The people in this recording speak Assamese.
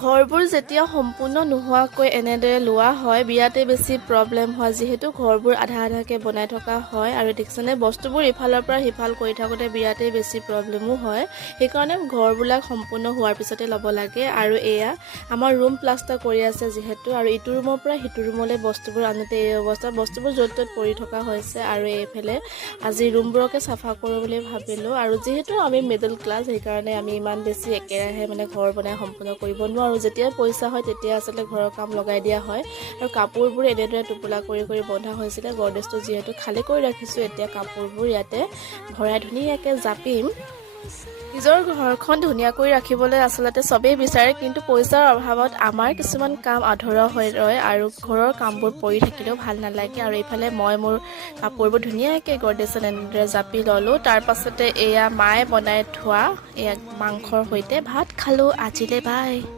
ঘৰবোৰ যেতিয়া সম্পূৰ্ণ নোহোৱাকৈ এনেদৰে লোৱা হয় বিৰাটেই বেছি প্ৰব্লেম হয় যিহেতু ঘৰবোৰ আধা আধাকৈ বনাই থকা হয় আৰু দেখিছেনে বস্তুবোৰ ইফালৰ পৰা সিফাল কৰি থাকোঁতে বিৰাটেই বেছি প্ৰব্লেমো হয় সেইকাৰণে ঘৰবিলাক সম্পূৰ্ণ হোৱাৰ পিছতে ল'ব লাগে আৰু এয়া আমাৰ ৰুম প্লাষ্টাৰ কৰি আছে যিহেতু আৰু ইটো ৰুমৰ পৰা সিটো ৰুমলৈ বস্তুবোৰ আনোতে এই অৱস্থা বস্তুবোৰ য'ত ত'ত পৰি থকা হৈছে আৰু এইফালে আজি ৰুমবোৰকে চাফা কৰোঁ বুলি ভাবিলোঁ আৰু যিহেতু আমি মিডল ক্লাছ সেইকাৰণে আমি ইমান বেছি একেৰাহে ঘৰ বনাই সম্পূৰ্ণ কৰিব নোৱাৰোঁ আৰু যেতিয়া পইচা হয় তেতিয়া আচলতে ঘৰৰ কাম লগাই দিয়া হয় আৰু কাপোৰবোৰ এনেদৰে টোপোলা কৰি কৰি বন্ধা হৈছিলে গডৰেজটো যিহেতু খালী কৰি ৰাখিছোঁ এতিয়া কাপোৰবোৰ ইয়াতে ভৰাই ধুনীয়াকৈ জাপিম নিজৰ ঘৰখন ধুনীয়া কৰি ৰাখিবলৈ আচলতে চবেই বিচাৰে কিন্তু পইচাৰ অভাৱত আমাৰ কিছুমান কাম আধৰুৱা হৈ ৰয় আৰু ঘৰৰ কামবোৰ পৰি থাকিলেও ভাল নালাগে আৰু এইফালে মই মোৰ কাপোৰবোৰ ধুনীয়াকৈ গডৰেজত এনেদৰে জাপি ল'লোঁ তাৰ পাছতে এয়া মায়ে বনাই থোৱা এয়া মাংসৰ সৈতে ভাত খালোঁ আজিলৈ বাই